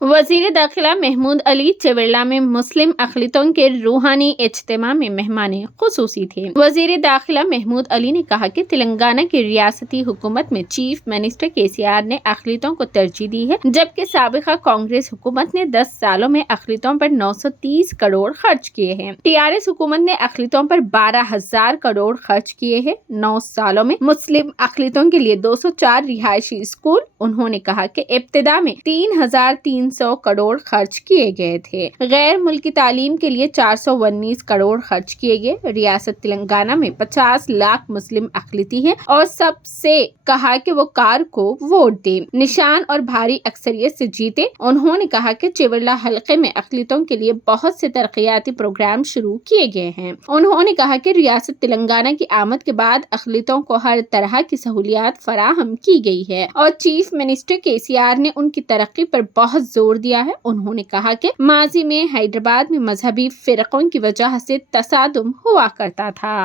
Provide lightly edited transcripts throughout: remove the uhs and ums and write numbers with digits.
वज़ीर दाखिला महमूद अली चवेला में मुस्लिम अक़लियतों के रूहानी इज्तिमा में मेहमान ख़ुसूसी थे। वज़ीर दाखिला महमूद अली ने कहा कि तेलंगाना की रियासती हुकूमत में चीफ मिनिस्टर KCR ने अक़लियतों को तरजीह दी है, जबकि साबिक़ा कांग्रेस हुकूमत ने 10 सालों में अक़लियतों पर 930 करोड़ खर्च किए हैं। TRS हुकूमत ने अक़लियतों पर 12,000 करोड़ खर्च किए हैं। 9 सालों में मुस्लिम अक़लियतों के लिए 204 रिहायशी स्कूल। उन्होंने कहा कि इब्तिदा में 3,300 करोड़ खर्च किए गए थे। गैर मुल्की तालीम के लिए 419 करोड़ खर्च किए गए। रियासत तेलंगाना में 50 लाख मुस्लिम अक़लियती हैं और सबसे कहा कि वो कार को वोट दें, निशान और भारी अक्सरियत से जीते। उन्होंने कहा कि चिवरला हल्के में अक़लियतों के लिए बहुत से तरक्याती प्रोग्राम शुरू किए गए हैं। उन्होंने कहा कि रियासत तेलंगाना की आमद के बाद अक़लियतों को हर तरह की सहूलियात फराहम की गई है और चीफ मिनिस्टर KCR ने उनकी तरक्की पर बहुत जोर दिया है। उन्होंने कहा कि माजी में हैदराबाद में मजहबी फ़िरक़ों की वजह से तसादुम हुआ करता था।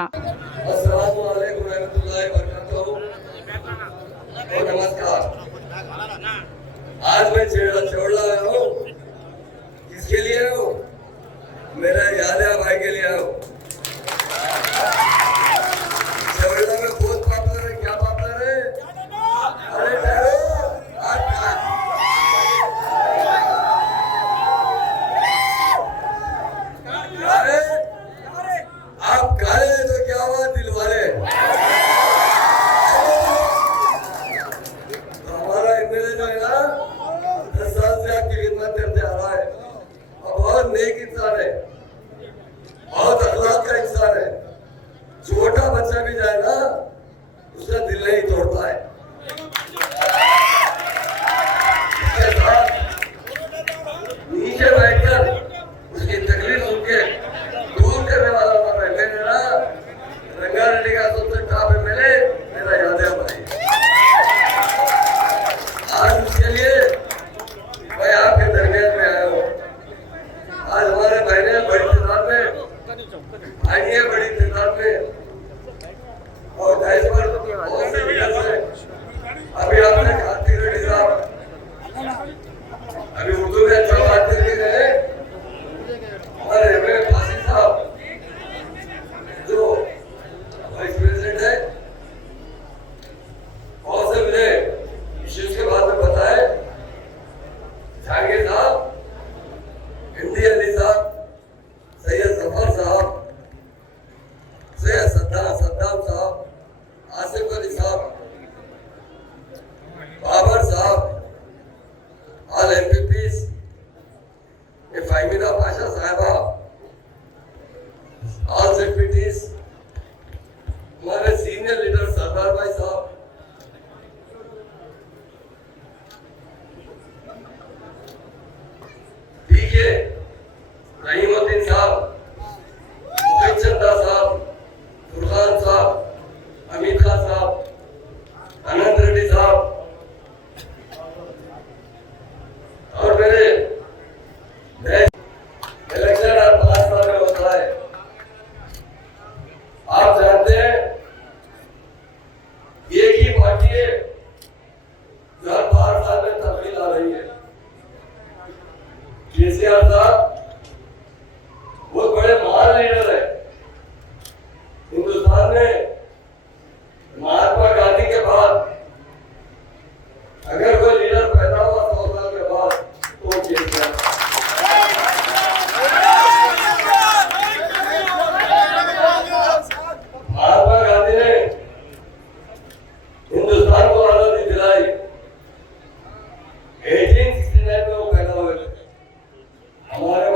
आज मैं चवेला आया हूँ, किसके लिए आया हूँ? मेरा यादव भाई के लिए आया हूँ। चवेला में बहुत पॉपुलर है, क्या पॉपुलर है? अरे आप काले तो क्या हुआ दिल वाले? तो हमारा MLA जो है ना 10 साल से आपकी खिदमत करते आ रहा है और बहुत नेक इंसान है, बहुत अखलाक का इंसान है। छोटा बच्चा भी जाए ना उसका दिल नहीं तोड़ता है। इसके साथ नीचे बैठकर उसकी तकलीफ सुन के दूर करने वाला हमारा MLA ना रंगारेड्डी का सबसे टॉप MLA मेरा यादव भाई। आज उसके लिए मैं आपके दरमियान में आया हूँ। आज हमारे बहने बड़ी तादाद में आई है, बड़ी तादाद में और देश भर बहुत से लीडर्स हैं। अभी आपने खाती रेड्डी साहब अभी उर्दू में अच्छा बात करके गए। हमारे MLA फासिल साहब जो वाइस प्रेसिडेंट है बहुत से मुझे इश्यूज के बारे में बताए। जहांगीर साहब, हिंदी अली साहब, सैयद जफर साहब, सैयद सद्दाम साहब, आसिफ अली साहब, बाबर साहब, ऑल MPPs, फाहिमीना पाशा साहिबा, ऑल ZPTs, हमारे सीनियर लीडर सरदार भाई साहब, DK रहीमुद्दीन साहब, चंदा साहब, फुरकान साहब, अमित खान साहब, अनंत रेड्डी साहब और मेरे इलेक्शन हर 5 साल में होता है। आप जानते हैं एक ही पार्टी है जो हर 5 साल में तब्दील आ रही है। KCR साहब बहुत बड़े महान लीडर है। हिंदुस्तान में महात्मा गांधी के बाद अगर कोई लीडर पैदा हुआ 100 साल के बाद तो KCR। महात्मा गांधी ने हिंदुस्तान को आजादी दिलाई। 1869 में वो पैदा हुए थे। हमारे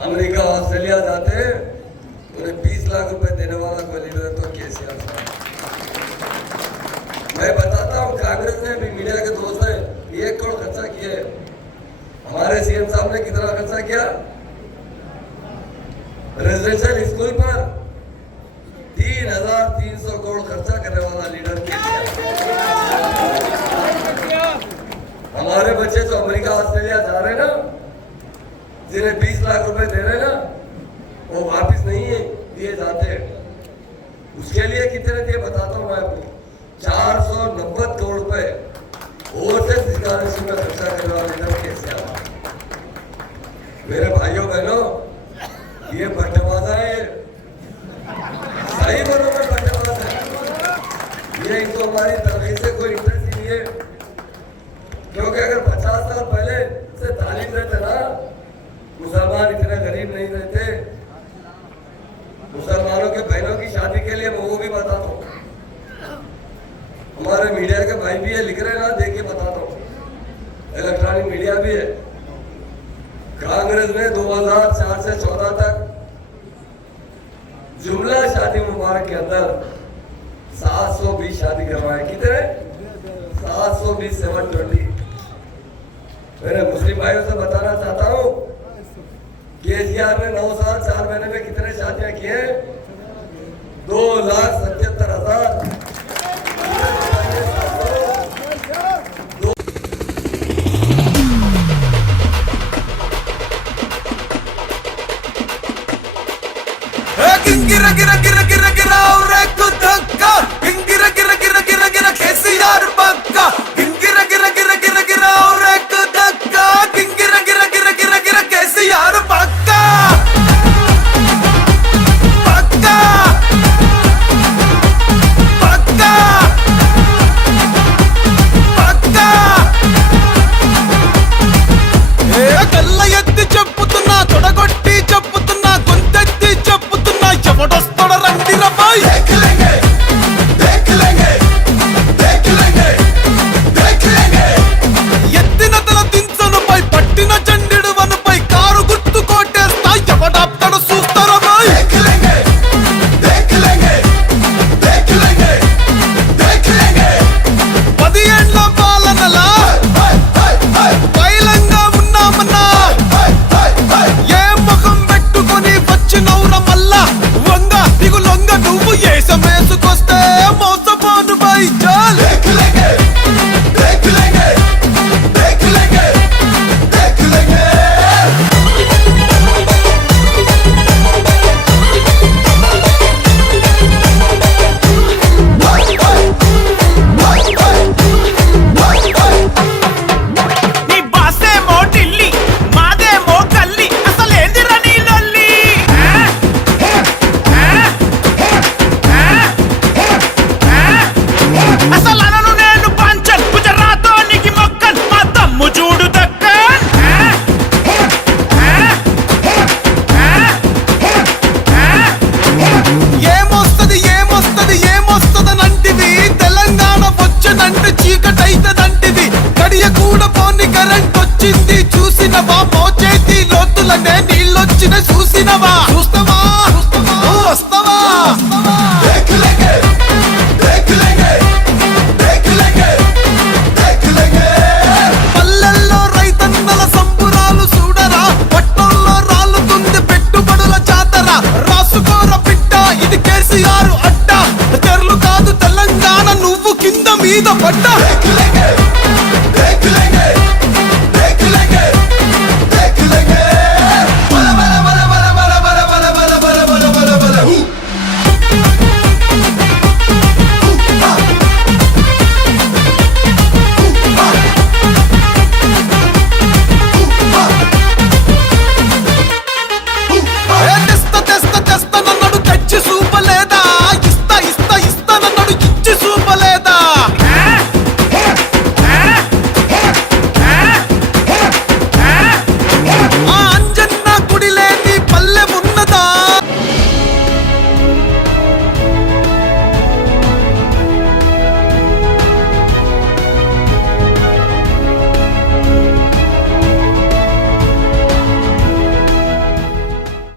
अमेरिका ऑस्ट्रेलिया जाते उन्हें 20 लाख रुपए देने वाला कोई लीडर तो केसीआर साहब। मैं बताता हूँ, कांग्रेस ने भी मीडिया के दोस्त है 1 करोड़ खर्चा किए। हमारे सीएम साहब ने कितना खर्चा किया रेजिडेंशियल स्कूल पर? 3,300 करोड़ खर्चा करने वाला लीडर केसीआर। हमारे बच्चे जो अमेरिका ऑस्ट्रेलिया जा रहे हैं ना, जिन्हें 20 लाख रुपए दे रहे हैं ना, वो वापस नहीं है दिए जाते हैं। उसके लिए कितने दिए बताता हूँ मैं आपको। 490 करोड़ रुपए ओवरसीज स्कॉलरशिप में खर्चा करने वाले लीडर केसीआर। मेरे भाइयों बहनों, ये बट्टेबाजा है, सही बोलो में बट्टेबाज है ये। इनको हमारी तरक्की से कोई इंटरेस्ट ही नहीं है, क्योंकि अगर 50 साल पहले से तालीम रहते ना, मुसलमान इतने गरीब नहीं रहते। मुसलमानों के बहनों की शादी के लिए मैं वो भी बताता हूँ। हमारे मीडिया के भाई भी है, लिख रहे हैं ना, देखिए बताता हूँ, इलेक्ट्रॉनिक मीडिया भी है। कांग्रेस ने 2004 से 14 तक जुमला शादी मुबारक के अंदर 720 शादी करवाए। कितने? 720, 720। मेरे मुस्लिम भाइयों से बताना चाहता हूँ, केसीआर ने 9 साल 4 महीने में कितने शादियां किए? 2,77,000। गिरा गिरा गिरा गिरा गिरा और एक धक्का, गिरा गिरा गिरा गिरा गिरा केसीआर पक्का, गिरा गिरा गिरा गिरा गिरा और एक धक्का, गिरा गिरा गिरा गिरा गिरा केसीआर पक्का पक्का पक्का पक्का। ఏ కళ్ళ ఎత్తి చెప్పుతున్నా, తొడగొట్టి చెప్పుతున్నా, గొంతెత్తి చెప్పుతున్నా, ఎవడొస్తాడో రండి రబాయ్। ఎత్తిన తల దించనుపై, పట్టిన చండిడు వనుపై, కారు గుర్తు కోటేస్తా, ఎవడాప్తాడో చూస్తారా బాయ్। 10 ఏండ్ల పాలనలా పైలంగా ఉన్నామన్నా, ఏ ముఖం పెట్టుకొని వచ్చినవుర మల్లా, వంగ దిగు లొంగ నువ్వు ఏసమేసుకొస్తే మోసపోను బై చాల్। నీ బాసేమో ఢిల్లీ, మాదేమో గల్లీ, అసలేందిరా నీ లొల్లి? అసలు అనను నేను పంచన్, గుజరాతోనికి మొక్కన్, మా తమ్ము చూడు దక్కన్। ఏమొస్తది ఏమొస్తది ఏమొస్తదనంటివి, తెలంగాణ వచ్చనంటే చీకటైతదంటివి, గడియ కూడా పోని కరెంట్ వచ్చింది చూసినవా, మోచేతి లోతులనే నీళ్ళొచ్చిన చూసినవా।